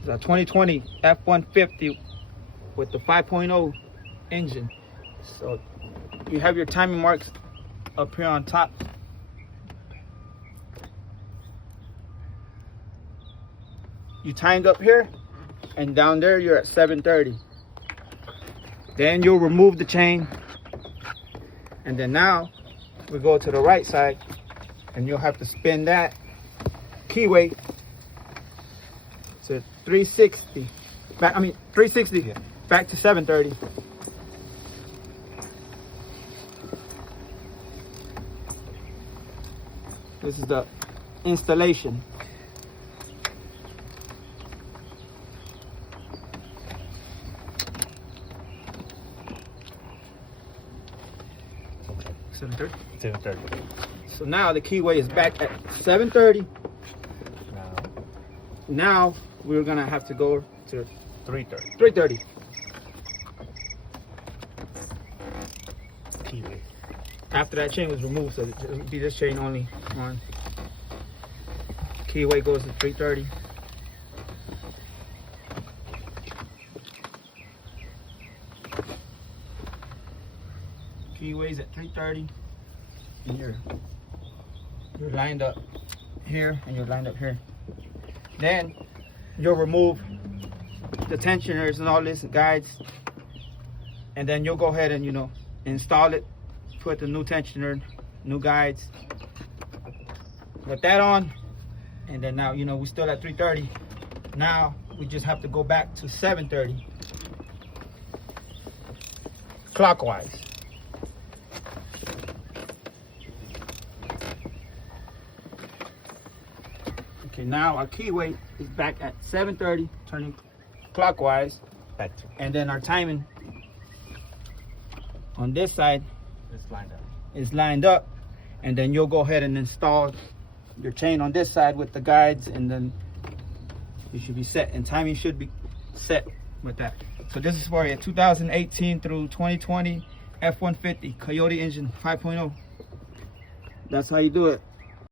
It's a 2020 F-150 with the 5.0 engine. So you have your timing marks up here on top. You timed up here, and down there you're at 730. Then you'll remove the chain, and then now we go to the right side, and you'll have to spin that keyway to 360. 360 Yeah. back to 730. This is the installation. Okay. 730. 730. So now the keyway is back at 730. Now Now we're gonna have to go to 330. 330. Keyway. After that chain was removed, so it would be this chain only on. Keyway goes to 330. Keyway's at 330. And you're lined up here, and you're lined up here. Then you'll remove the tensioners and all this guides, and then you'll go ahead and install it. Put the new tensioner, new guides, put that on, and then now we're still at 330. Now we just have to go back to 730 clockwise. Okay, now our keyway is back at 730, turning clockwise, Back to. and then our timing on this side It's lined up. is lined up, and then you'll go ahead and install your chain on this side with the guides, and then you should be set, and timing should be set with that. So this is for a 2018 through 2020 F-150 Coyote engine 5.0. That's how you do it.